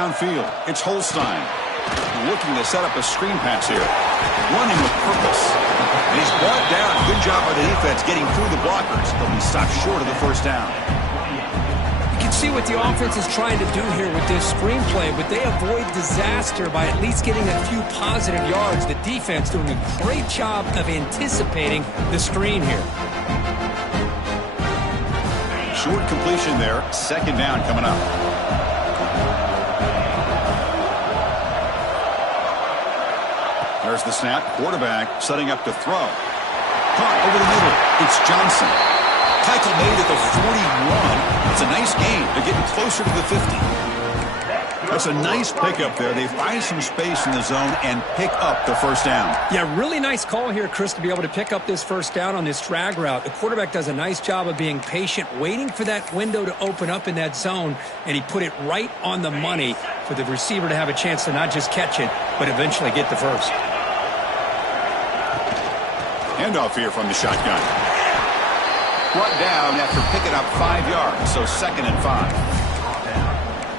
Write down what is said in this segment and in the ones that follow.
downfield. It's Holstein. Looking to set up a screen pass here. Running with purpose. And he's brought down. Good job by the defense getting through the blockers. They'll be stopped short of the first down. You can see what the offense is trying to do here with this screenplay, but they avoid disaster by at least getting a few positive yards. The defense doing a great job of anticipating the screen here. Short completion there. Second down coming up. There's the snap. Quarterback setting up to throw. Caught over the middle. It's Johnson. Tackle made at the 41. It's a nice gain. They're getting closer to the 50. That's a nice pickup there. They find some space in the zone and pick up the first down. Yeah, really nice call here, Chris, to be able to pick up this first down on this drag route. The quarterback does a nice job of being patient, waiting for that window to open up in that zone, and he put it right on the money for the receiver to have a chance to not just catch it, but eventually get the first. Handoff here from the shotgun. Brought down after picking up 5 yards, so 2nd and 5.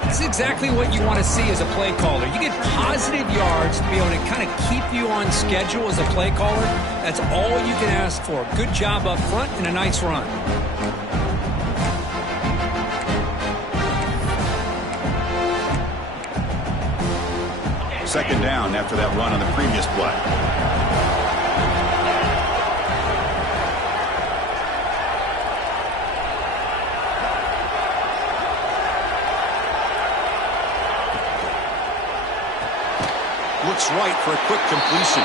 This is exactly what you want to see as a play caller. You get positive yards to be able to kind of keep you on schedule as a play caller. That's all you can ask for. Good job up front and a nice run. Second down after that run on the previous play. Looks right for a quick completion.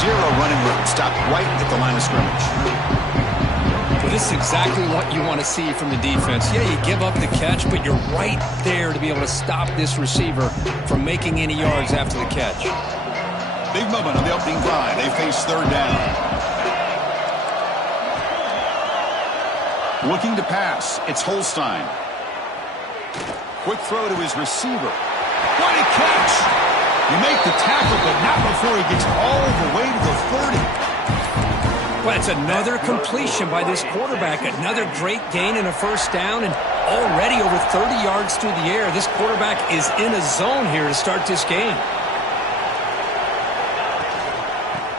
Zero running room. Stopped right at the line of scrimmage. Well, this is exactly what you want to see from the defense. Yeah, you give up the catch, but you're right there to be able to stop this receiver from making any yards after the catch. Big moment on the opening drive. They face third down. Looking to pass. It's Holstein. Quick throw to his receiver. What a catch! You make the tackle, but not before he gets all the way to the 30. Well, it's another completion by this quarterback. Another great gain in a first down, and already over 30 yards through the air. This quarterback is in a zone here to start this game.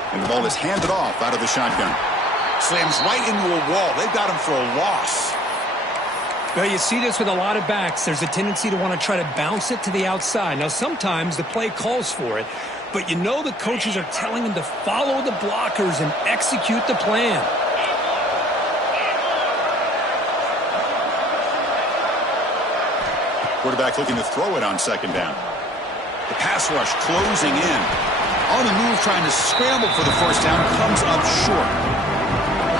And the ball is handed off out of the shotgun. Slams right into a wall. They've got him for a loss. Well, you see this with a lot of backs. There's a tendency to want to try to bounce it to the outside. Now, sometimes the play calls for it, but you know the coaches are telling them to follow the blockers and execute the plan. Quarterback looking to throw it on second down. The pass rush closing in. On the move, trying to scramble for the first down, comes up short.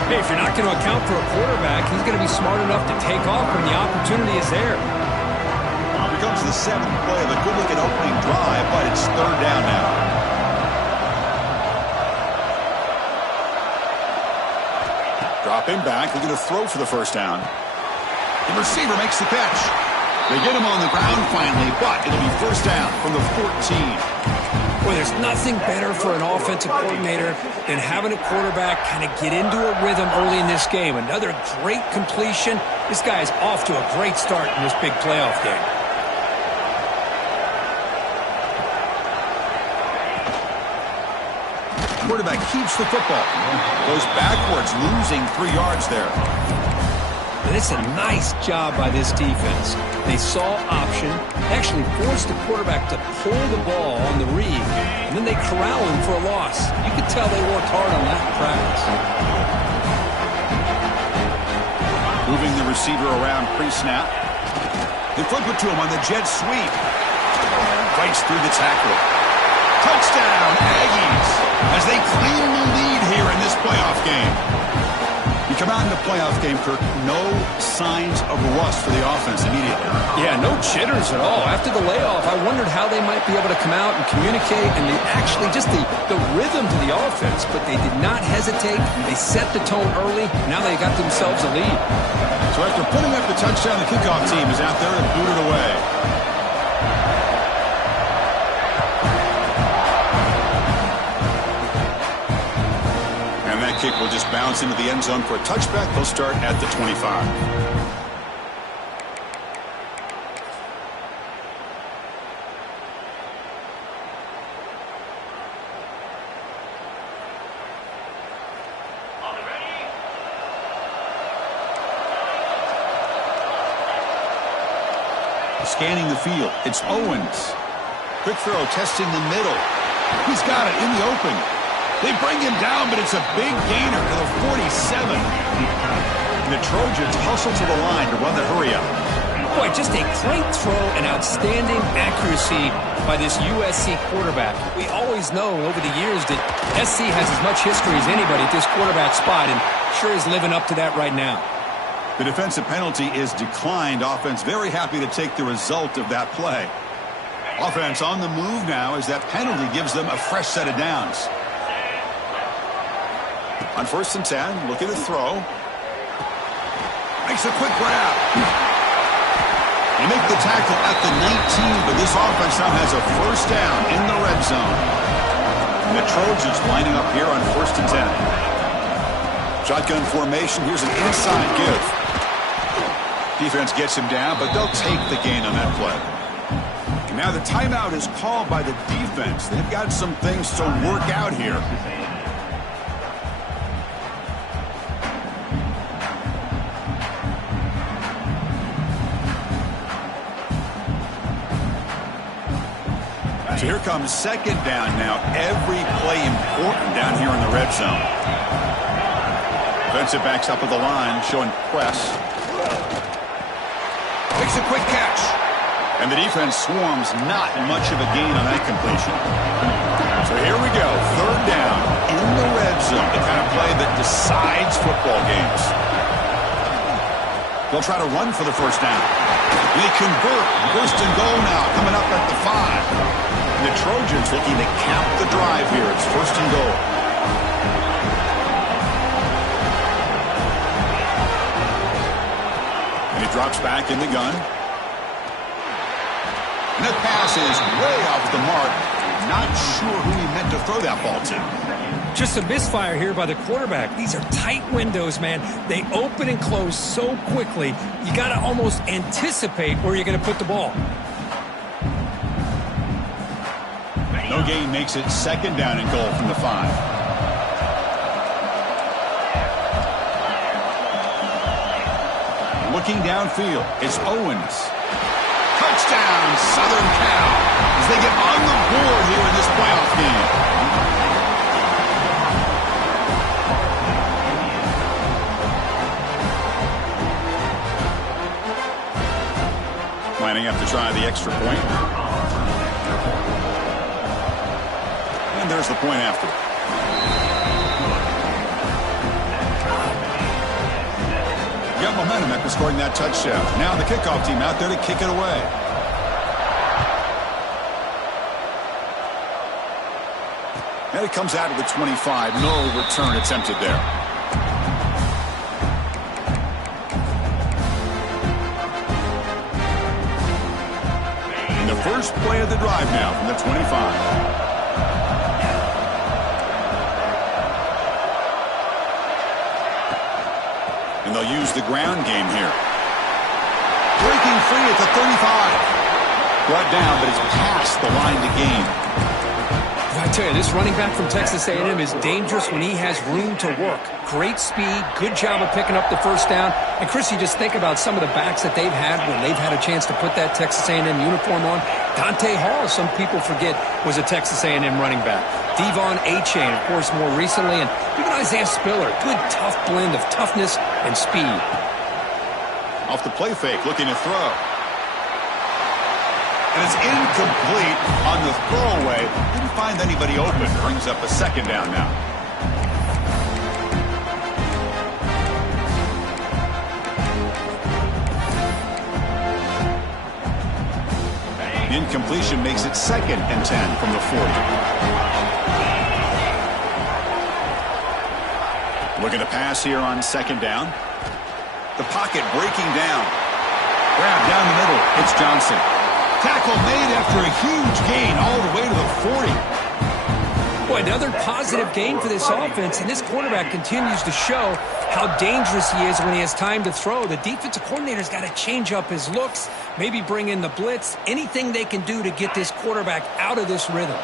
Hey, if you're not going to account for a quarterback, he's going to be smart enough to take off when the opportunity is there. Here comes the 7th play of a good-looking opening drive, but it's third down now. Dropping back, looking to throw for the first down. The receiver makes the catch. They get him on the ground finally, but it'll be first down from the 14. Well, there's nothing better for an offensive coordinator than having a quarterback kind of get into a rhythm early in this game. Another great completion. This guy is off to a great start in this big playoff game. Quarterback keeps the football. Goes backwards, losing 3 yards there. And it's a nice job by this defense. They saw option, actually forced the quarterback to pull the ball on the read, and then they corral him for a loss. You could tell they worked hard on that in practice. Moving the receiver around pre-snap. They flip it to him on the jet sweep. Fights through the tackle. Touchdown, Aggies, as they claim the lead here in this playoff game. You come out in the playoff game, Kirk, no signs of rust for the offense immediately. Yeah, no jitters at all. After the layoff, I wondered how they might be able to come out and communicate and actually just the rhythm to the offense, but they did not hesitate. They set the tone early. Now they got themselves a lead. So after putting up the touchdown, the kickoff team is out there and booted away. Kick will just bounce into the end zone for a touchback. They'll start at the 25. scanning the field. It's Owens. Quick throw, testing the middle. He's got it in the open. They bring him down, but it's a big gainer to the 47. And the Trojans hustle to the line to run the hurry-up. Boy, just a great throw and outstanding accuracy by this USC quarterback. We always know over the years that SC has as much history as anybody at this quarterback spot, and sure is living up to that right now. The defensive penalty is declined. Offense very happy to take the result of that play. Offense on the move now as that penalty gives them a fresh set of downs. On 1st and 10, looking to throw. Makes a quick grab. They make the tackle at the 19, but this offense now has a first down in the red zone. And the Trojans lining up here on 1st and 10. Shotgun formation. Here's an inside give. Defense gets him down, but they'll take the gain on that play. And now the timeout is called by the defense. They've got some things to work out here. So here comes 2nd down now. Every play important down here in the red zone. Defensive backs up at the line, showing press. Makes a quick catch. And the defense swarms, not much of a gain on that completion. So here we go. 3rd down in the red zone. The kind of play that decides football games. They'll try to run for the first down. They convert. 1st and goal now, coming up at the 5. The Trojans looking to cap the drive here. It's 1st and goal. And he drops back in the gun. And that pass is way off the mark. Not sure who he meant to throw that ball to. Just a misfire here by the quarterback. These are tight windows, man. They open and close so quickly. You got to almost anticipate where you're going to put the ball. No gain makes it 2nd down and goal from the 5. Looking downfield, it's Owens. Touchdown, Southern Cal, as they get on the board here in this playoff game. Lining up to try the extra point. And there's the point after. Got momentum after scoring that touchdown. Now the kickoff team out there to kick it away. And it comes out of the 25. No return attempted there. And the first play of the drive now from the 25. And they'll use the ground game here. Breaking free at the 35. Brought down, but it's past the line to gain. I tell you, this running back from Texas A&M is dangerous when he has room to work. Great speed, good job of picking up the first down. And, Chris, you just think about some of the backs that they've had when they've had a chance to put that Texas A&M uniform on. Dante Hall, some people forget, was a Texas A&M running back. Devon Achane, of course, more recently. And even Isaiah Spiller, good, tough blend of toughness and speed. Off the play fake, looking to throw. And it's incomplete on the throwaway. Didn't find anybody open. Brings up a 2nd down now. The incompletion makes it 2nd and 10 from the 40. Looking to pass here on 2nd down. The pocket breaking down. Grab down the middle. It's Johnson. Tackle made after a huge gain all the way to the 40. Boy, another positive gain for this offense, and this quarterback continues to show how dangerous he is when he has time to throw. The defensive coordinator's got to change up his looks, maybe bring in the blitz, anything they can do to get this quarterback out of this rhythm.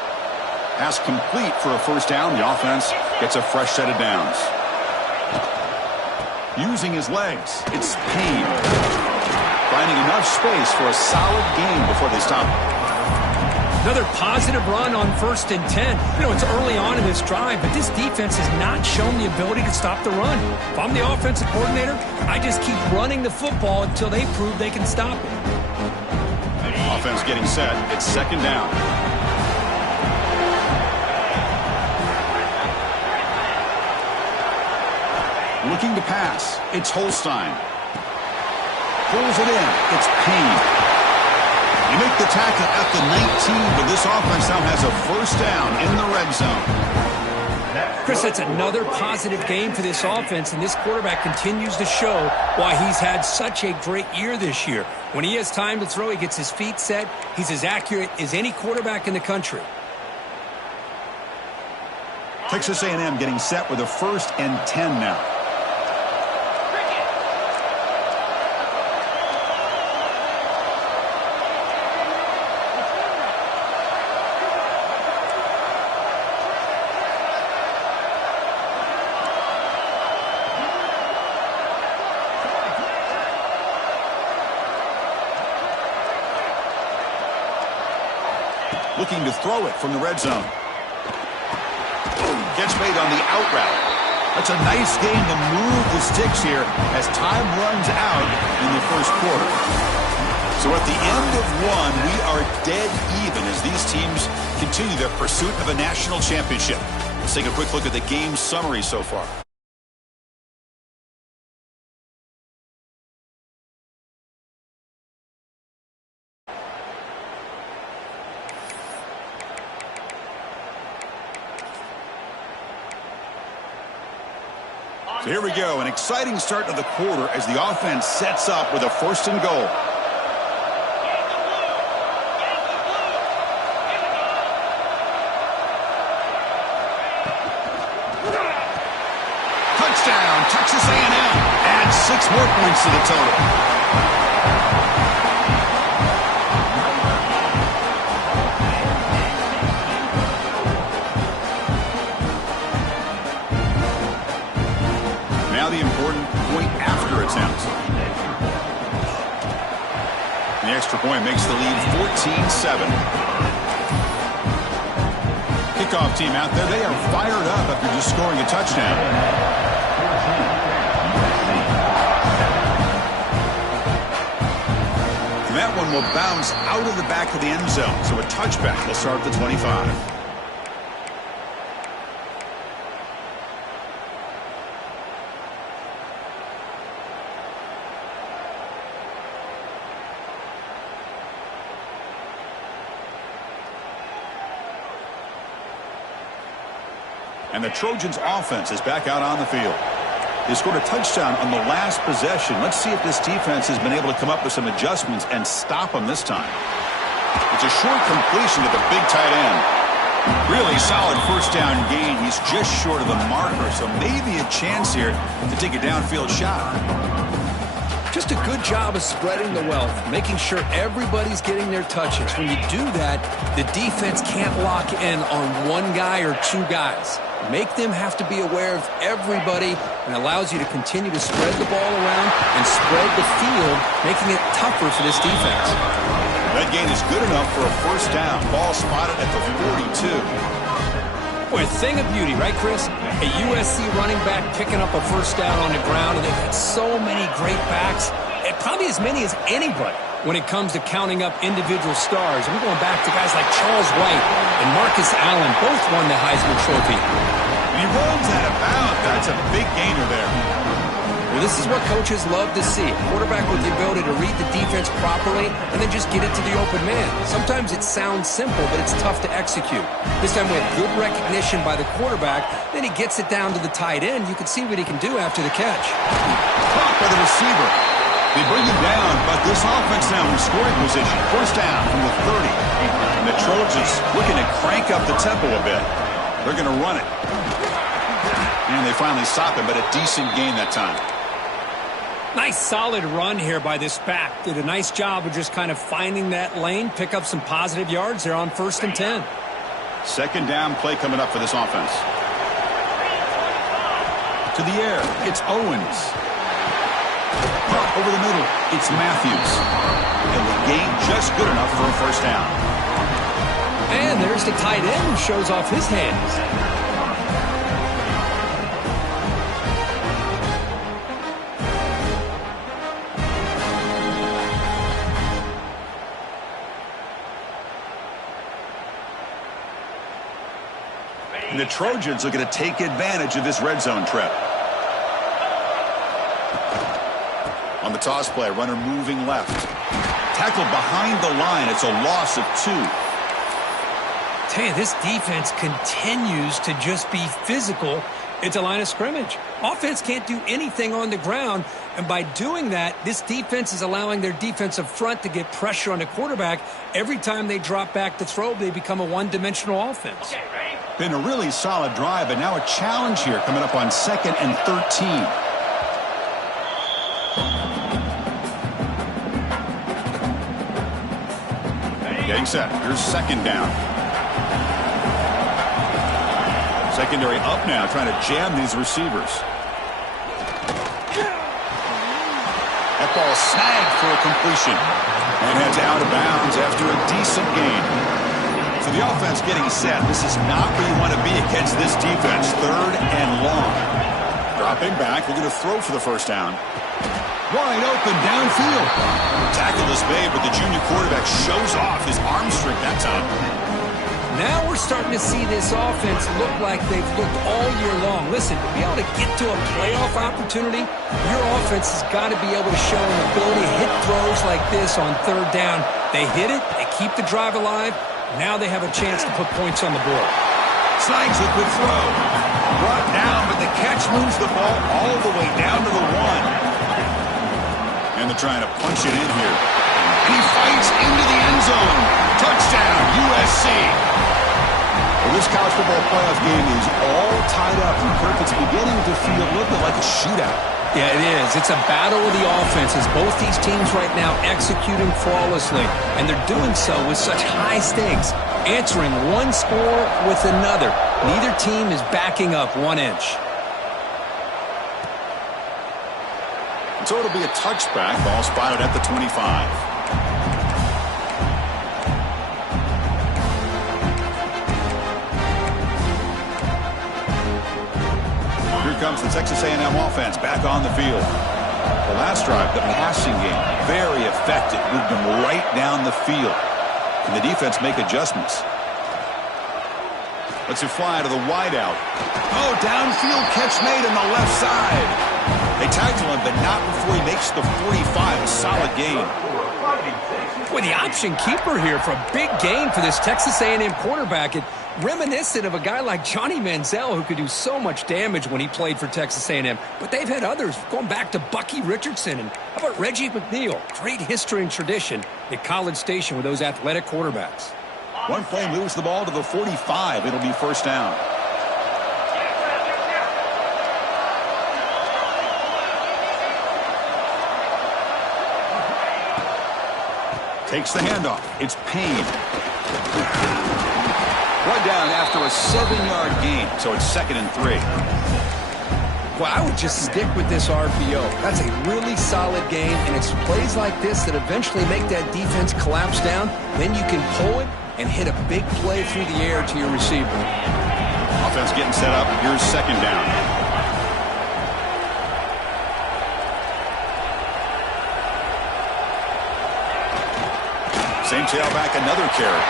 Pass complete for a first down. The offense gets a fresh set of downs. Using his legs, it's Payne. finding enough space for a solid gain before they stop it. Another positive run on 1st and 10. You know, it's early on in this drive, but this defense has not shown the ability to stop the run. If I'm the offensive coordinator, I just keep running the football until they prove they can stop it. Offense getting set. It's 2nd down. Looking to pass. It's Holstein. Pulls it in. It's Payne. You make the tackle at the 19, but this offense now has a 1st down in the red zone. Chris, that's another positive game for this offense, and this quarterback continues to show why he's had such a great year this year. When he has time to throw, he gets his feet set. He's as accurate as any quarterback in the country. Texas A&M getting set with a 1st and 10 now. Looking to throw it from the red zone. Gets made on the out route. That's a nice game to move the sticks here as time runs out in the 1st quarter. So at the end of 1, we are dead even as these teams continue their pursuit of a national championship. Let's take a quick look at the game summary so far. So here we go, an exciting start to the quarter as the offense sets up with a 1st and goal. Touchdown, Texas A&M. Adds 6 more points to the total. The important point after attempt. The extra point makes the lead 14-7. Kickoff team out there, they are fired up after just scoring a touchdown. And that one will bounce out of the back of the end zone, so a touchback will start at the 25. And the Trojans offense is back out on the field. They scored a touchdown on the last possession. Let's see if this defense has been able to come up with some adjustments and stop them this time. It's a short completion to the big tight end. Really solid 1st down gain. He's just short of the marker, so maybe a chance here to take a downfield shot. Just a good job of spreading the wealth, making sure everybody's getting their touches. When you do that, the defense can't lock in on one guy or 2 guys. Make them have to be aware of everybody, and allows you to continue to spread the ball around and spread the field, making it tougher for this defense. That gain is good enough for a 1st down. Ball spotted at the 42. Boy, a thing of beauty, right, Chris? A USC running back picking up a 1st down on the ground, and they've had so many great backs, and probably as many as anybody when it comes to counting up individual stars. I'm going back to guys like Charles White and Marcus Allen, both won the Heisman Trophy. When he runs out of bounds, that's a big gainer there. Well, this is what coaches love to see. A quarterback with the ability to read the defense properly and then just get it to the open man. Sometimes it sounds simple, but it's tough to execute. This time we have good recognition by the quarterback. Then he gets it down to the tight end. You can see what he can do after the catch. Caught by the receiver. They bring him down, but this offense now in scoring position. 1st down from the 30. And the Trojans looking to crank up the tempo a bit. They're going to run it. And they finally stop him, but a decent gain that time. Nice solid run here by this back. Did a nice job of just kind of finding that lane, pick up some positive yards there on 1st and 10. 2nd down play coming up for this offense. To the air, it's Owens. Over the middle, it's Matthews. And the gain just good enough for a first down. And there's the tight end who shows off his hands. And the Trojans are going to take advantage of this red zone trip. On the toss play, runner moving left. Tackled behind the line. It's a loss of 2. Tell you, this defense continues to just be physical. It's a line of scrimmage. Offense can't do anything on the ground, and by doing that, this defense is allowing their defensive front to get pressure on the quarterback. Every time they drop back to throw, they become a one-dimensional offense. Been a really solid drive, but now a challenge here coming up on 2nd and 13. Getting set. Here's 2nd down. Secondary up now, trying to jam these receivers. That ball snagged for a completion. And heads out of bounds after a decent gain. So the offense getting set. This is not where you want to be against this defense. 3rd and long. Dropping back. We're going to throw for the first down. Wide open downfield. Tackle is made, but the junior quarterback shows off his arm strength that time. Now we're starting to see this offense look like they've looked all year long. Listen, to be able to get to a playoff opportunity, your offense has got to be able to show an ability to hit throws like this on 3rd down. They hit it, they keep the drive alive. Now they have a chance to put points on the board. Sykes with good throw. Brought down, but the catch moves the ball all the way down to the 1. And they're trying to punch it in here. He fights into the end zone. Touchdown, USC. Well, this college football playoff game is all tied up. And Kirk, it's beginning to feel a little bit like a shootout. Yeah, it is. It's a battle of the offenses. Both these teams right now executing flawlessly. And they're doing so with such high stakes. Answering one score with another. Neither team is backing up 1 inch. So it'll be a touchback. Ball spotted at the 25. Here comes the Texas A&M offense back on the field. The last drive, the passing game, very effective. Moved them right down the field. Can the defense make adjustments? Let's it fly to the wideout. Oh, downfield catch made on the left side. They tackle him, but not before he makes the 45. A solid gain. Boy, the option keeper here for a big gain for this Texas A&M quarterback. It reminiscent of a guy like Johnny Manziel, who could do so much damage when he played for Texas A&M. But they've had others, going back to Bucky Richardson. And how about Reggie McNeil? Great history and tradition at College Station with those athletic quarterbacks. One play moves the ball to the 45. It'll be first down. Takes the handoff. It's Payne. One down after a 7-yard gain, so it's 2nd and 3. Well, I would just stick with this RPO. That's a really solid game, and it's plays like this that eventually make that defense collapse down. Then you can pull it and hit a big play through the air to your receiver. Offense getting set up. Here's 2nd down. Same tailback, another carry.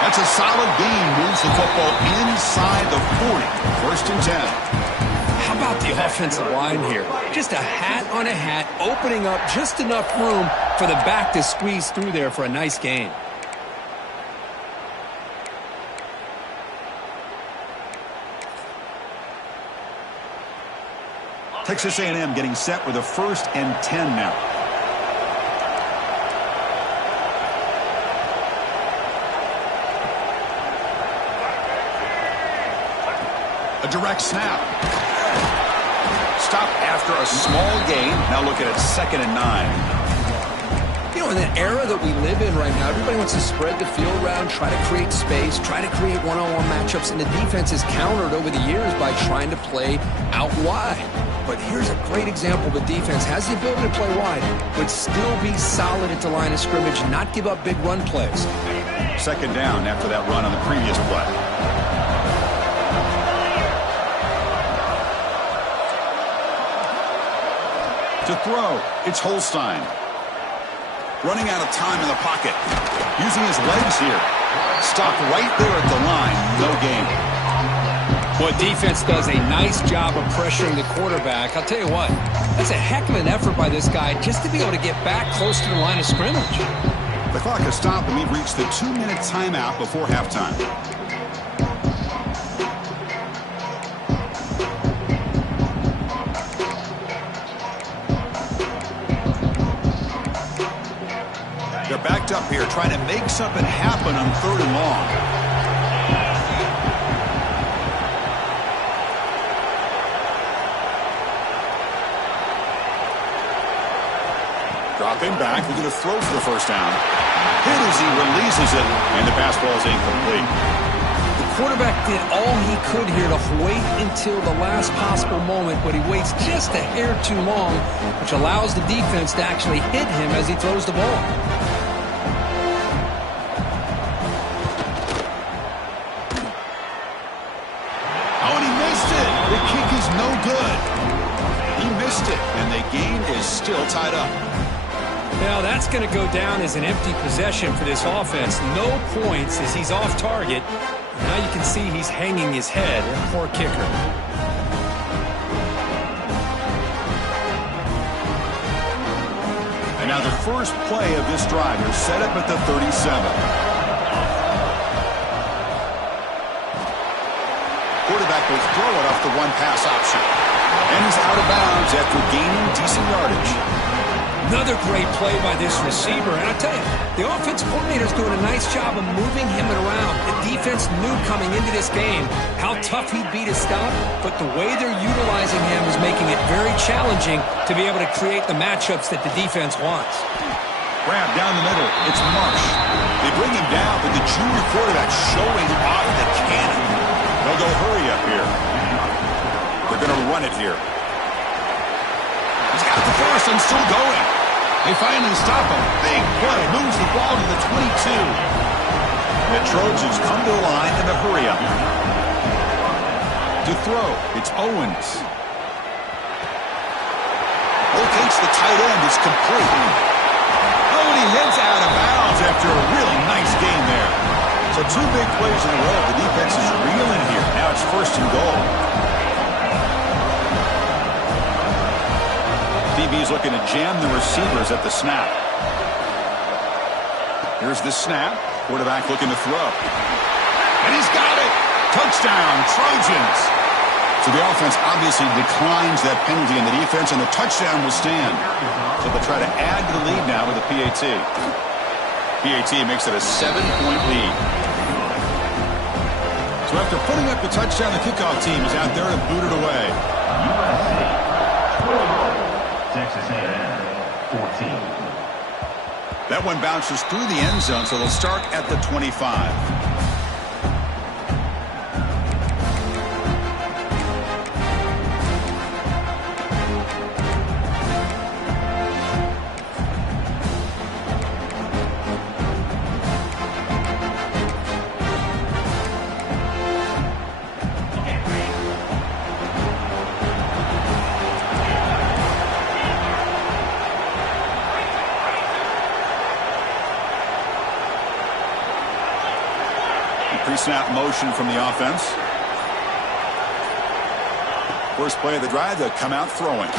That's a solid gain. Moves the football inside the 40. 1st and 10. How about the offensive line here? Just a hat on a hat, opening up just enough room for the back to squeeze through there for a nice gain. Texas A&M getting set with a 1st and 10 now. A direct snap. Stop after a small gain. Now look at it, 2nd and 9. You know, in the era that we live in right now, everybody wants to spread the field around, try to create space, try to create one-on-one matchups, and the defense is countered over the years by trying to play out wide. But here's a great example. The defense has the ability to play wide, but still be solid at the line of scrimmage, not give up big run plays. Second down after that run on the previous play. To throw, it's Holstein. Running out of time in the pocket. Using his legs here. Stopped right there at the line. No gain. Boy, defense does a nice job of pressuring the quarterback. I'll tell you what, that's a heck of an effort by this guy just to be able to get back close to the line of scrimmage. The clock has stopped and we've reached the 2-minute timeout before halftime. They're backed up here trying to make something happen on 3rd and long. Dropping back, looking to throw for the first down. Hit as he releases it, and the pass ball is incomplete. The quarterback did all he could here to wait until the last possible moment, but he waits just a hair too long, which allows the defense to actually hit him as he throws the ball. Oh, and he missed it. The kick is no good. He missed it, and the game is still tied up. Now, that's going to go down as an empty possession for this offense. No points as he's off target. Now you can see he's hanging his head. Poor kicker. And now the first play of this drive. You're set up at the 37. Quarterback will throw it off the one-pass option. And he's out of bounds after gaining decent yardage. Another great play by this receiver. And I tell you, the offense coordinator is doing a nice job of moving him around. The defense knew coming into this game how tough he'd be to stop, but the way they're utilizing him is making it very challenging to be able to create the matchups that the defense wants. Grab down the middle. It's Marsh. They bring him down, but the junior quarterback showing off the cannon. They'll go hurry up here. They're going to run it here. He's got the first and still going. They finally stop him. Big play. Moves the ball to the 22. The Trojans come to the line in the hurry up. To throw, it's Owens. Locates the tight end. It's complete. Oh, and he heads out of bounds after a really nice game there. So 2 big plays in a row. The defense is reeling here. Now it's 1st and goal. DB's looking to jam the receivers at the snap. Here's the snap. Quarterback looking to throw. And he's got it. Touchdown, Trojans. So the offense obviously declines that penalty, and the defense and the touchdown will stand. So they'll try to add to the lead now with a PAT. PAT makes it a 7-point lead. So after putting up the touchdown, the kickoff team is out there to boot it away. Texas A&M, 14. That one bounces through the end zone, so they'll start at the 25. Pre-snap motion from the offense. First play of the drive, they'll come out throwing.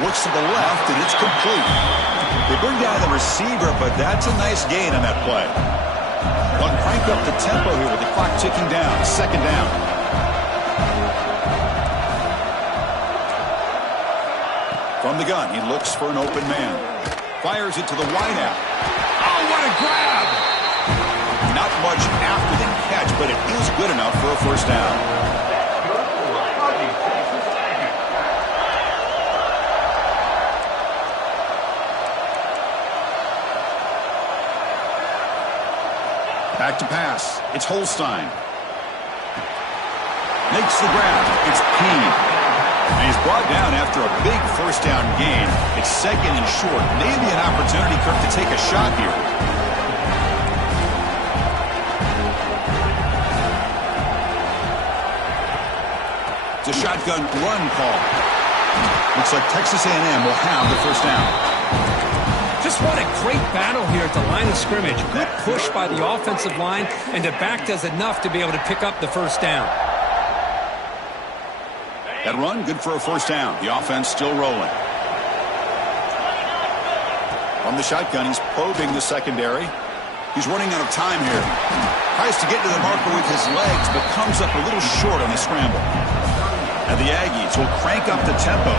Looks to the left, and it's complete. They bring down the receiver, but that's a nice gain on that play. They'll crank up the tempo here with the clock ticking down. 2nd down. From the gun, he looks for an open man. Fires it to the wideout. Oh, what a grab! Not much after the catch, but it is good enough for a 1st down. Back to pass. It's Holstein. Makes the grab. It's Peen. And he's brought down after a big first down gain. It's second and short. Maybe an opportunity, Kirk, to take a shot here. It's a shotgun run call. Looks like Texas A&M will have the first down. Just what a great battle here at the line of scrimmage. Good push by the offensive line, and the back does enough to be able to pick up the first down. That run, good for a first down. The offense still rolling. From the shotgun, he's probing the secondary. He's running out of time here. Tries to get to the marker with his legs, but comes up a little short on the scramble. And the Aggies will crank up the tempo.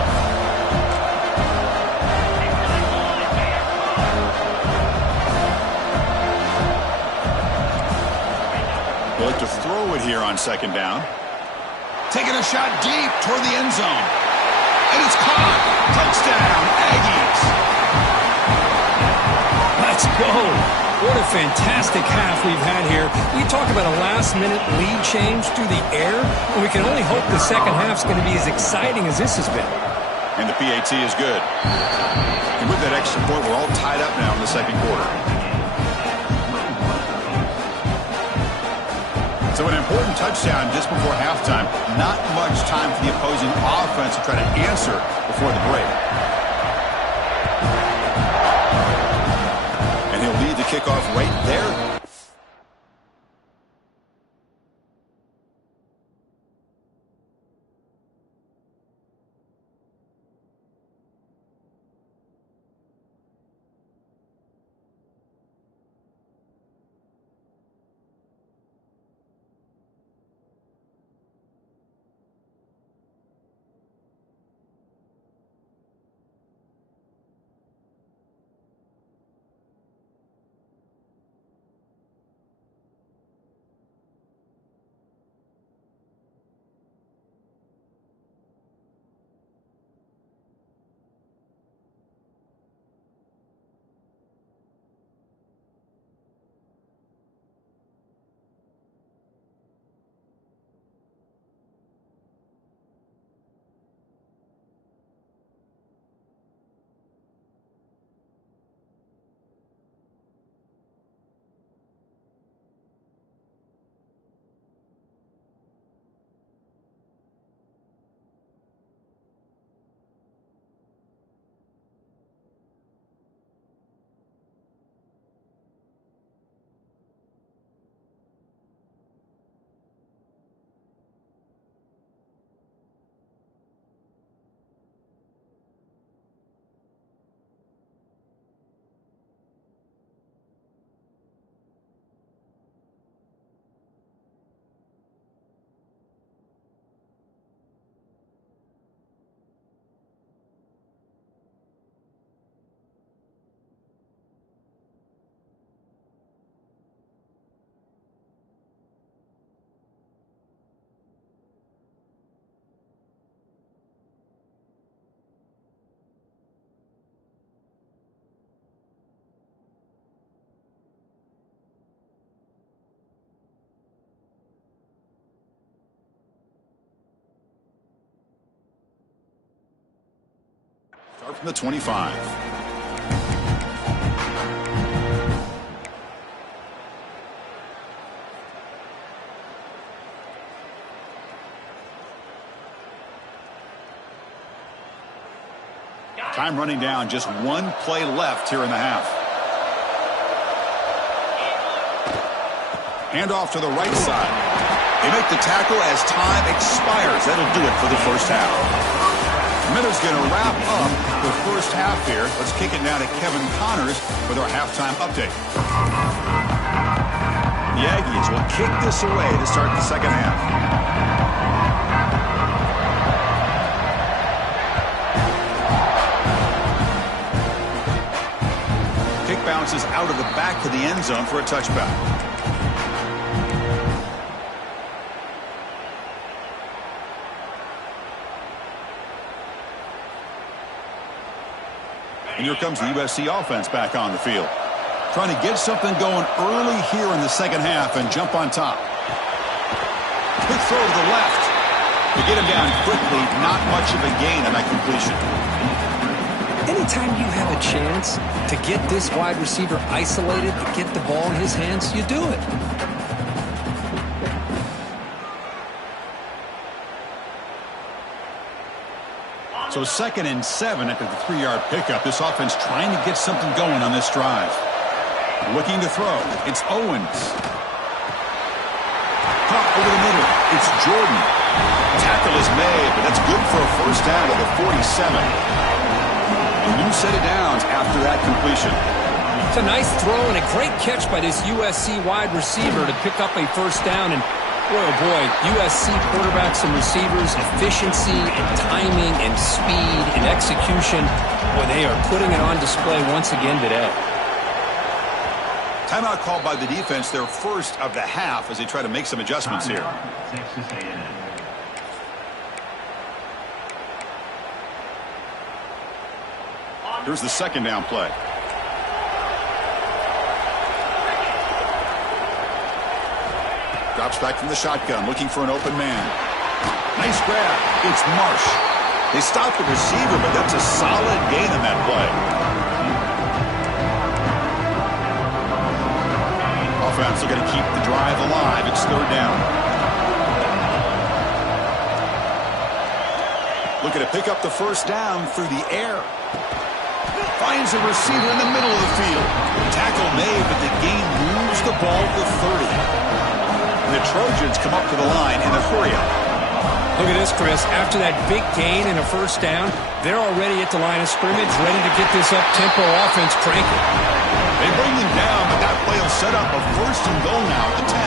They like to throw it here on second down. Taking a shot deep toward the end zone. And it's caught. Touchdown, Aggies. Let's go. What a fantastic half we've had here. We talk about a last-minute lead change through the air, and we can only hope the second half's going to be as exciting as this has been. And the PAT is good. And with that extra point, we're all tied up now in the second quarter. So an important touchdown just before halftime. Not much time for the opposing offense to try to answer before the break. And he'll lead the kickoff right there. Start from the 25. Time running down, just one play left here in the half. Handoff to the right side. They make the tackle as time expires. That'll do it for the first half. Minutes going to wrap up the first half here. Let's kick it now to Kevin Connors with our halftime update. The Aggies will kick this away to start the second half. Kick bounces out of the back of the end zone for a touchback. And here comes the USC offense back on the field. trying to get something going early here in the second half and jump on top. Quick throw to the left. To get him down quickly, not much of a gain on that completion. Anytime you have a chance to get this wide receiver isolated, to get the ball in his hands, you do it. So 2nd and 7 after the 3-yard pickup. This offense trying to get something going on this drive. Looking to throw. It's Owens. Caught over the middle. It's Jordan. Tackle is made, but that's good for a first down to the 47. A new set of downs after that completion. It's a nice throw and a great catch by this USC wide receiver to pick up a first down. And boy, oh boy, USC quarterbacks and receivers, efficiency and timing and speed and execution. Boy, they are putting it on display once again today. Timeout called by the defense, their first of the half as they try to make some adjustments here. Texas A&M. Here's the second down play. Drops back from the shotgun, looking for an open man. Nice grab. It's Marsh. They stop the receiver, but that's a solid gain on that play. Offense are going to keep the drive alive. It's third down. Looking to pick up the first down through the air. Finds a receiver in the middle of the field. Tackle made, but the gain moves the ball to 30. And the Trojans come up to the line in a hurry-up. Look at this, Chris. After that big gain and a first down, they're already at the line of scrimmage, ready to get this up-tempo offense cranking. They bring them down, but that play will set up a first and goal now at the 10.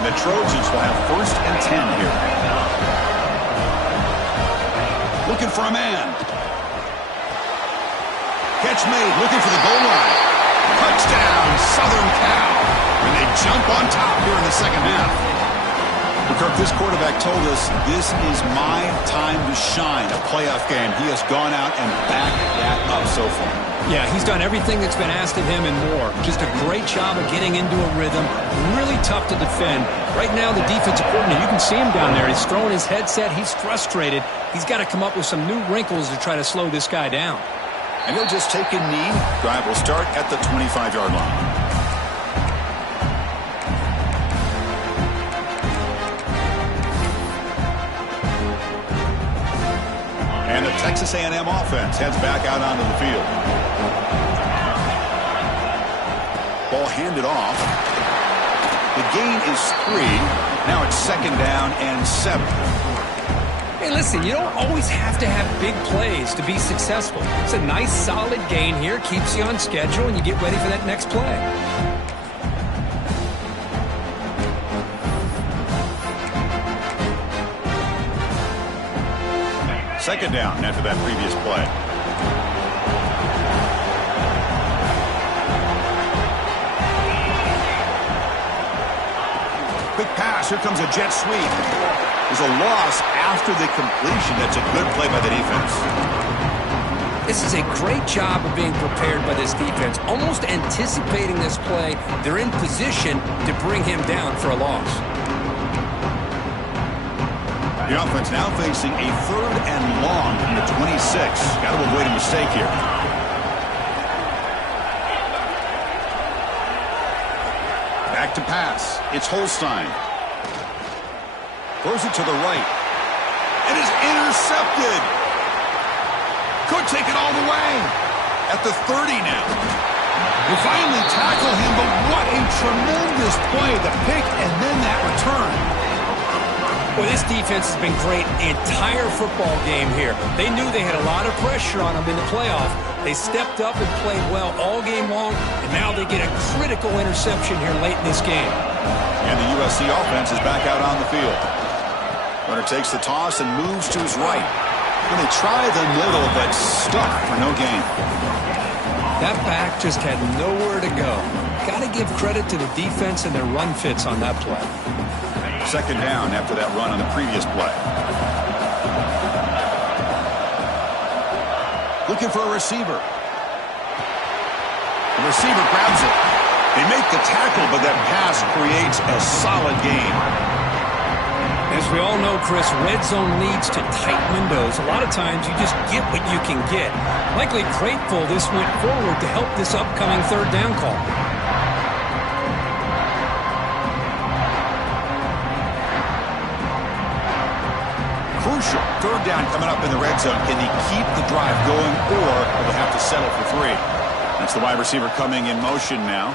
And the Trojans will have first and 10 here. Looking for a man. Catch made, looking for the goal line. Touchdown, Southern Cal. And they jump on top here in the second half. Well, Kirk, this quarterback told us this is my time to shine, a playoff game. He has gone out and backed that up so far. Yeah, he's done everything that's been asked of him and more. Just a great job of getting into a rhythm. Really tough to defend. Right now, the defensive coordinator, you can see him down there. He's throwing his headset. He's frustrated. He's got to come up with some new wrinkles to try to slow this guy down. And he'll just take a knee. Drive will start at the 25-yard line. And the Texas A&M offense heads back out onto the field. Ball handed off. The gain is 3. Now it's second down and 7. Hey, listen, you don't always have to have big plays to be successful. It's a nice, solid gain here. Keeps you on schedule, and you get ready for that next play. Second down after that previous play. Quick pass. Here comes a jet sweep. There's a loss after the completion. That's a good play by the defense. This is a great job of being prepared by this defense. Almost anticipating this play. They're in position to bring him down for a loss. The offense now facing a third and long from the 26. Got to avoid a mistake here. Back to pass. It's Holstein. Throws it to the right. It is intercepted. Could take it all the way. At the 30 now. They finally tackle him, but what a tremendous play. The pick and then that return. Well, this defense has been great the entire football game here. They knew they had a lot of pressure on them in the playoff. They stepped up and played well all game long, and now they get a critical interception here late in this game. And the USC offense is back out on the field. Runner takes the toss and moves to his right. And they try the middle, but stuck for no gain. That back just had nowhere to go. Got to give credit to the defense and their run fits on that play. Second down after that run on the previous play. Looking for a receiver. The receiver grabs it. They make the tackle, but that pass creates a solid gain. As we all know, Chris, red zone leads to tight windows. A lot of times you just get what you can get. Likely grateful this went forward to help this upcoming third down call. Crucial. Third down coming up in the red zone. Can he keep the drive going, or will they have to settle for 3? That's the wide receiver coming in motion now.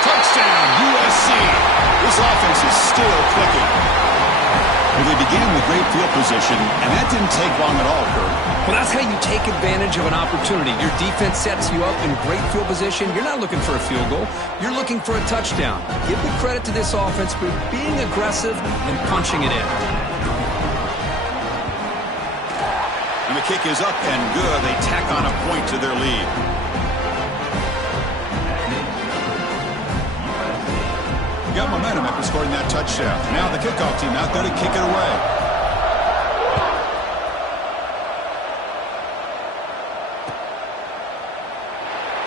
Touchdown, USC. This offense is still clicking. Well, they began with great field position, and that didn't take long at all, Kurt. Well, that's how you take advantage of an opportunity. Your defense sets you up in great field position. You're not looking for a field goal. You're looking for a touchdown. Give the credit to this offense for being aggressive and punching it in. And the kick is up and good. They tack on a point to their lead. Got momentum after scoring that touchdown. Now the kickoff team out there to kick it away.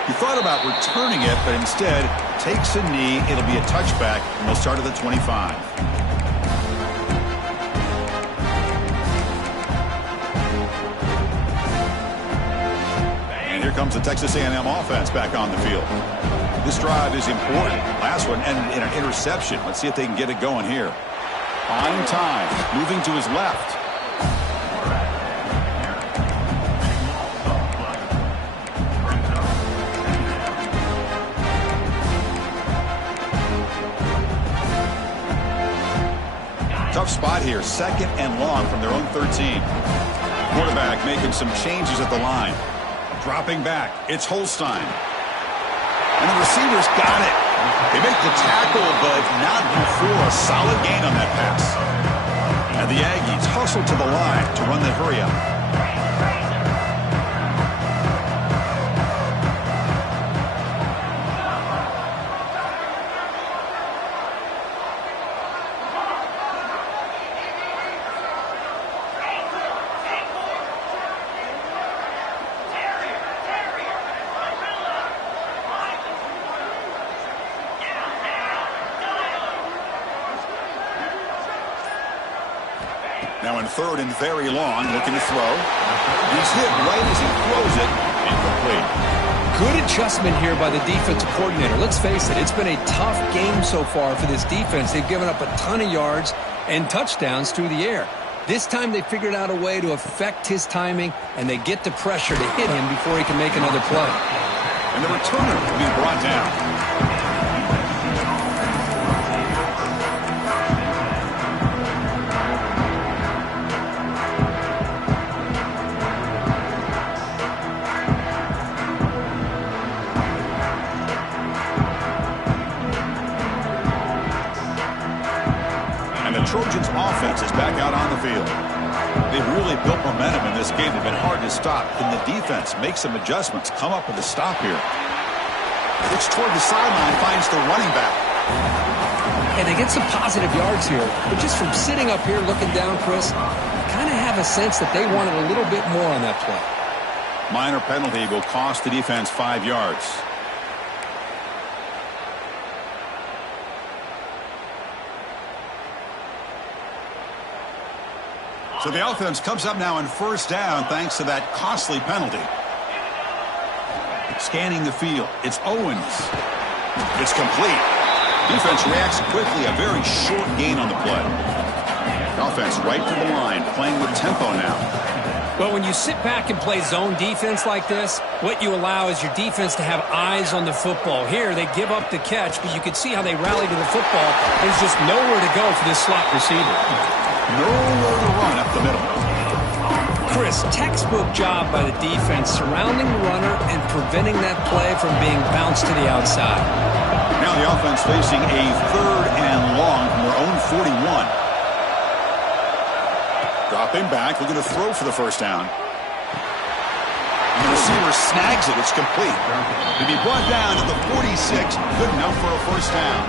He thought about returning it, but instead takes a knee. It'll be a touchback, and they'll start at the 25. And here comes the Texas A&M offense back on the field. This drive is important. Last one ended in an interception. Let's see if they can get it going here. On time. Moving to his left. Tough spot here. 2nd and long from their own 13. Quarterback making some changes at the line. Dropping back. It's Holstein. And the receivers got it. They make the tackle, but not before a solid gain on that pass. And the Aggies hustle to the line to run the hurry-up. Now in 3rd and very long, looking to throw. He's hit right as he throws it. Incomplete. Good adjustment here by the defensive coordinator. Let's face it, it's been a tough game so far for this defense. They've given up a ton of yards and touchdowns through the air. This time they figured out a way to affect his timing, and they get the pressure to hit him before he can make another play. And the returner will be brought down. Trojans offense is back out on the field. They've really built momentum in this game. They've been hard to stop. Can the defense make some adjustments? Come up with a stop here. Looks toward the sideline, finds the running back. And they get some positive yards here. But just from sitting up here looking down, Chris, I kind of have a sense that they wanted a little bit more on that play. Minor penalty will cost the defense 5 yards. So the offense comes up now on 1st down thanks to that costly penalty. Scanning the field. It's Owens. It's complete. Defense reacts quickly. A very short gain on the play. Offense right to the line, playing with tempo now. Well, when you sit back and play zone defense like this, what you allow is your defense to have eyes on the football. Here, they give up the catch, but you can see how they rally to the football. There's just nowhere to go for this slot receiver. Nowhere to run up the middle. Chris, textbook job by the defense surrounding the runner and preventing that play from being bounced to the outside. Now the offense facing a 3rd and long from their own 41. Dropping back, looking to throw for the 1st down. And the receiver snags it. It's complete. To be brought down at the 46, good enough for a 1st down.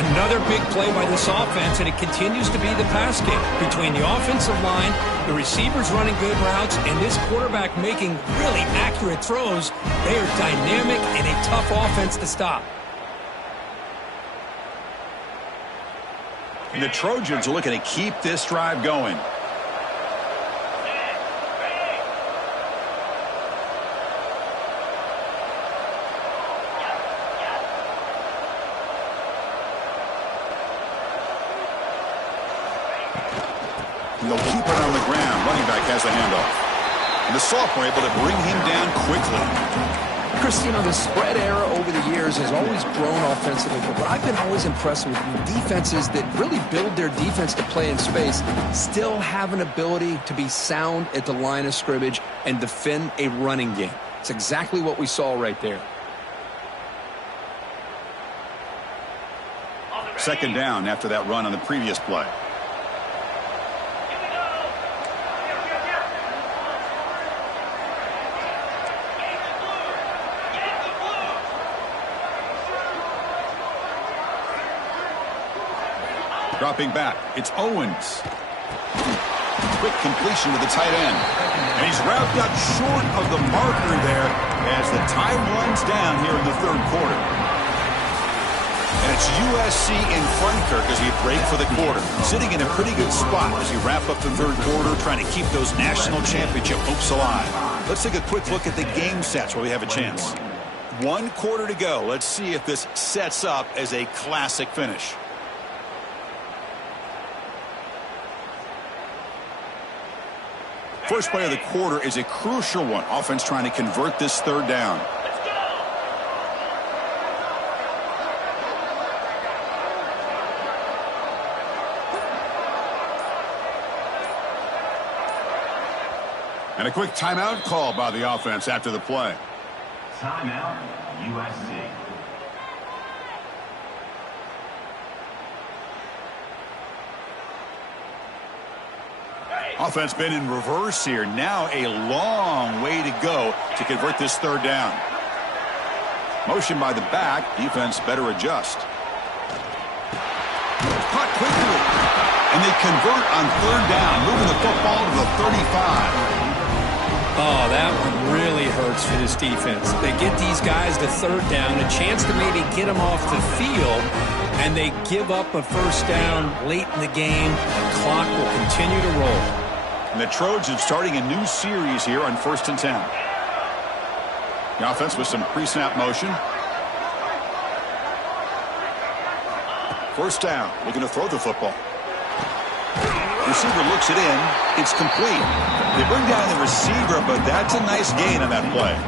Another big play by this offense, and it continues to be the pass game. Between the offensive line, the receivers running good routes, and this quarterback making really accurate throws, they are dynamic and a tough offense to stop. And the Trojans are looking to keep this drive going. And they'll keep it on the ground. Running back has the handoff. And the sophomore able to bring him down quickly. Chris, you know, the spread era over the years has always grown offensively, but what I've been always impressed with defenses that really build their defense to play in space still have an ability to be sound at the line of scrimmage and defend a running game. It's exactly what we saw right there. Second down after that run on the previous play. Dropping back, it's Owens. Quick completion to the tight end. And he's wrapped up short of the marker there as the time runs down here in the third quarter. And it's USC in front, Kirk, as we break for the quarter. Sitting in a pretty good spot as we wrap up the third quarter, trying to keep those national championship hopes alive. Let's take a quick look at the game sets while we have a chance. 1 quarter to go. Let's see if this sets up as a classic finish. First play of the quarter is a crucial one. Offense trying to convert this third down. And a quick timeout call by the offense after the play. Timeout, USC. Offense been in reverse here. Now a long way to go to convert this third down. Motion by the back. Defense better adjust. Caught quickly. And they convert on third down, moving the football to the 35. Oh, that one really hurts for this defense. They get these guys to third down, a chance to maybe get them off the field, and they give up a first down late in the game. The clock will continue to roll. And the Trojans starting a new series here on 1st and 10. The offense with some pre-snap motion. First down, looking to throw the football. Receiver looks it in. It's complete. They bring down the receiver, but that's a nice gain on that play.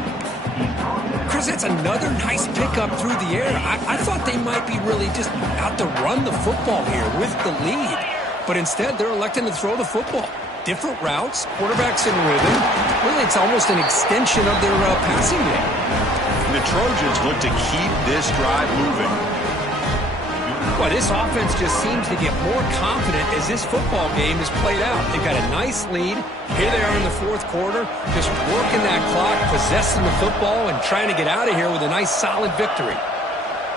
Chris, that's another nice pickup through the air. I thought they might be really just out to run the football here with the lead. But instead, they're electing to throw the football. Different routes, quarterbacks in rhythm. Really, it's almost an extension of their passing game. And the Trojans look to keep this drive moving. Well, this offense just seems to get more confident as this football game is played out. They've got a nice lead. Here they are in the fourth quarter, just working that clock, possessing the football, and trying to get out of here with a nice, solid victory.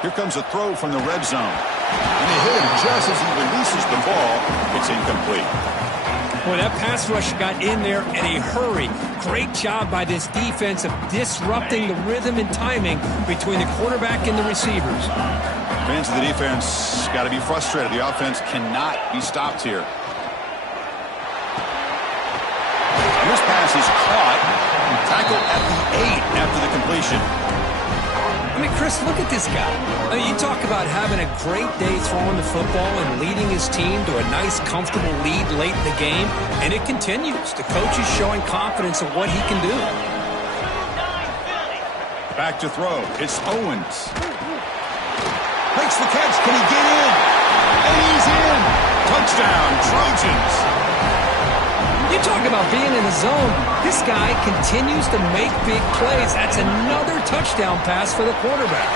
Here comes a throw from the red zone. And they hit him just as he releases the ball. It's incomplete. Boy, that pass rush got in there in a hurry. Great job by this defense of disrupting the rhythm and timing between the quarterback and the receivers. Fans of the defense got to be frustrated. The offense cannot be stopped here. This pass is caught. Tackled at the 8 after the completion. I mean, Chris, look at this guy. I mean, you talk about having a great day throwing the football and leading his team to a nice, comfortable lead late in the game, and it continues. The coach is showing confidence of what he can do. Back to throw. It's Owens. Makes the catch. Can he get in? And he's in. Touchdown, Trojans. You talk about being in the zone. This guy continues to make big plays. That's another touchdown pass for the quarterback.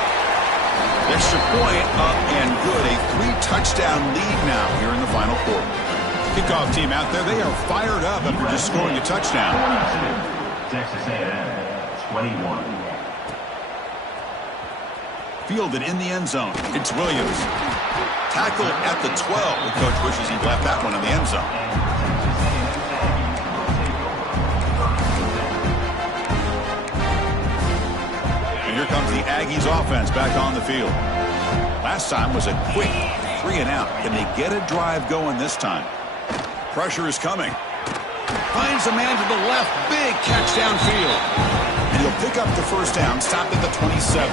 Extra point up and good. A 3-touchdown lead now here in the final quarter. Kickoff team out there. They are fired up after just scoring a touchdown. 22, Texas A&M, 21. Fielded in the end zone. It's Williams. Tackle at the 12. The coach wishes he'd left that one in the end zone. And here comes the Aggies offense back on the field. Last time was a quick 3-and-out. Can they get a drive going this time? Pressure is coming. Finds a man to the left. Big catch downfield. And he'll pick up the first down, stopped at the 27.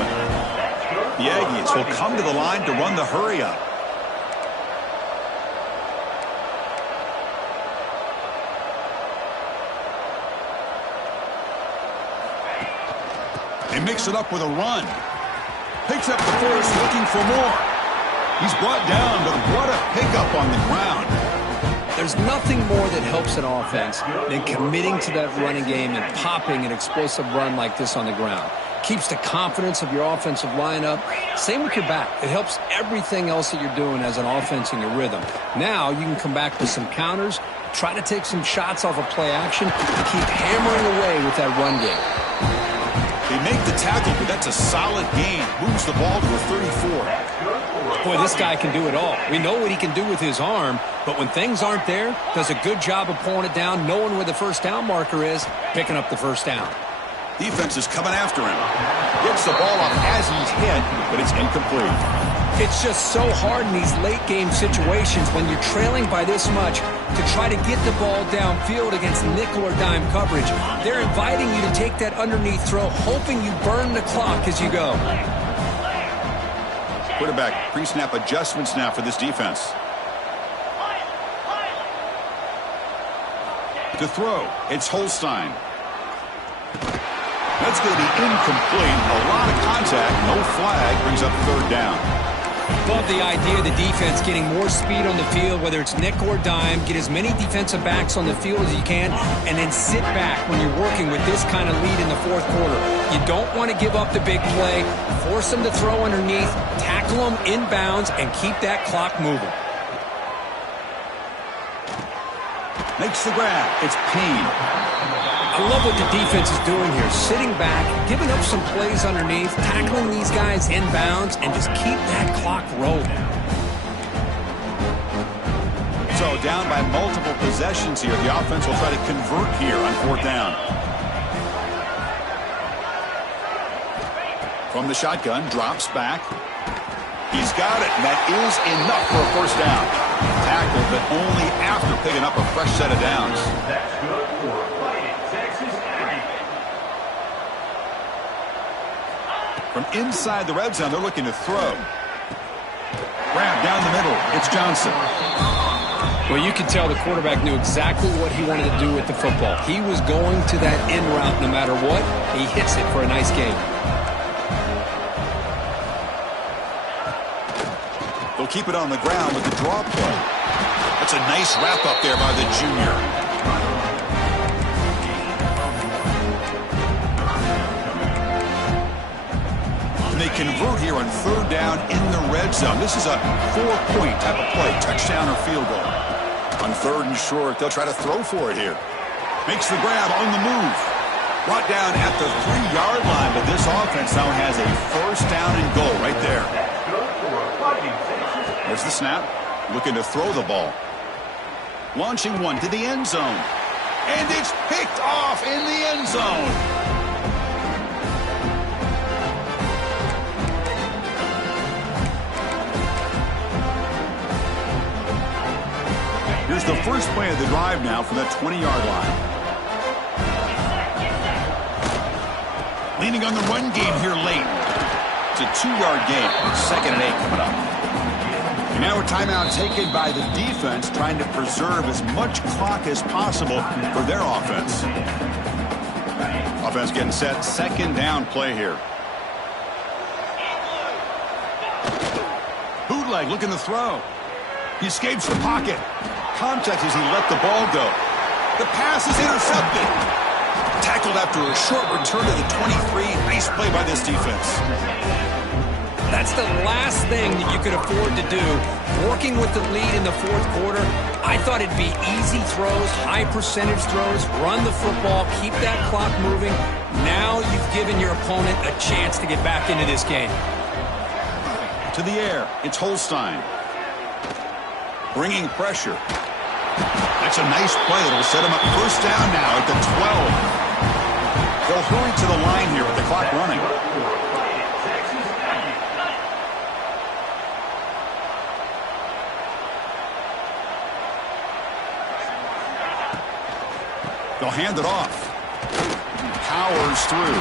The Aggies will come to the line to run the hurry up. They mix it up with a run. Picks up the first, looking for more. He's brought down, but what a pickup on the ground. There's nothing more that helps an offense than committing to that running game and popping an explosive run like this on the ground. Keeps the confidence of your offensive lineup. Same with your back. It helps everything else that you're doing as an offense in your rhythm. Now you can come back with some counters, try to take some shots off of play action, and keep hammering away with that run game. They make the tackle, but that's a solid gain. Moves the ball to a 34. Boy, this guy can do it all. We know what he can do with his arm, but when things aren't there, does a good job of pulling it down, knowing where the first down marker is, picking up the first down. Defense is coming after him. Gets the ball up as he's hit, but it's incomplete. It's just so hard in these late-game situations when you're trailing by this much to try to get the ball downfield against nickel or dime coverage. They're inviting you to take that underneath throw, hoping you burn the clock as you go. Quarterback pre-snap adjustments now for this defense. To throw, it's Holstein. That's going to be incomplete. A lot of contact, no flag, brings up third down. Love the idea of the defense getting more speed on the field, whether it's nickel or dime, get as many defensive backs on the field as you can, and then sit back when you're working with this kind of lead in the fourth quarter. You don't want to give up the big play, force them to throw underneath, tackle them inbounds, and keep that clock moving. Makes the grab. It's Payne. I love what the defense is doing here. Sitting back, giving up some plays underneath, tackling these guys inbounds, and just keep that clock rolling. So down by multiple possessions here. The offense will try to convert here on fourth down. From the shotgun, drops back. He's got it, and that is enough for a first down. Tackled, but only after picking up a fresh set of downs. That's good for Fighting Texas Aggies. From inside the red zone, they're looking to throw. Grab down the middle. It's Johnson. Well, you can tell the quarterback knew exactly what he wanted to do with the football. He was going to that in route no matter what. He hits it for a nice game. They'll keep it on the ground with the draw play. That's a nice wrap up there by the junior. And they convert here on third down in the red zone. This is a 4-point type of play, touchdown or field goal. On third and short, they'll try to throw for it here. Makes the grab on the move. Brought down at the 3-yard line, but this offense now has a first down and goal right there. There's the snap. Looking to throw the ball. Launching one to the end zone. And it's picked off in the end zone. Here's the first play of the drive now from the 20-yard line. Leaning on the run game here late. It's a 2-yard gain. 2nd and 8 coming up. And now a timeout taken by the defense, trying to preserve as much clock as possible for their offense. Offense getting set. 2nd down play here. Bootleg looking to throw. He escapes the pocket. Contact as he let the ball go. The pass is intercepted. Tackled after a short return to the 23. Nice play by this defense. That's the last thing that you could afford to do. Working with the lead in the fourth quarter, I thought it'd be easy throws, high percentage throws, run the football, keep that clock moving. Now you've given your opponent a chance to get back into this game. To the air, it's Holstein. bringing pressure. That's a nice play. It'll set him up first down now at the 12. They'll hurry to the line here with the clock running. They'll hand it off. Powers through.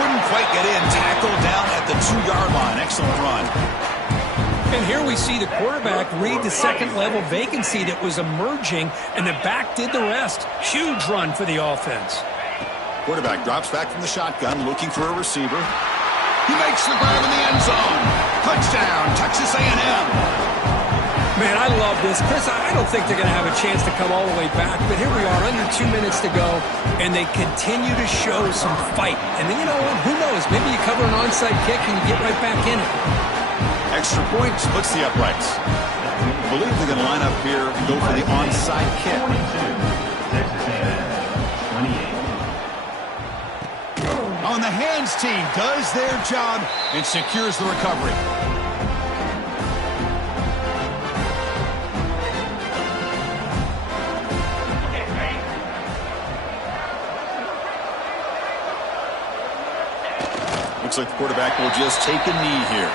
Couldn't quite get in. Tackled down at the 2-yard line. Excellent run. And here we see the quarterback read the second-level vacancy that was emerging, and the back did the rest. Huge run for the offense. Quarterback drops back from the shotgun, looking for a receiver. He makes the grab in the end zone. Touchdown, Texas A&M. Man, I love this. Chris, I don't think they're going to have a chance to come all the way back, but here we are, under 2 minutes to go, and they continue to show some fight. And then, you know what? Who knows? Maybe you cover an onside kick and you get right back in it. Extra point splits the uprights. I believe they're going to line up here and go for the onside kick. 22, Texas A&M, 28. On the hands team does their job and secures the recovery. Looks like the quarterback will just take a knee here.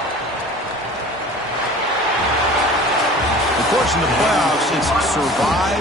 Of course, in the playoffs, it's survive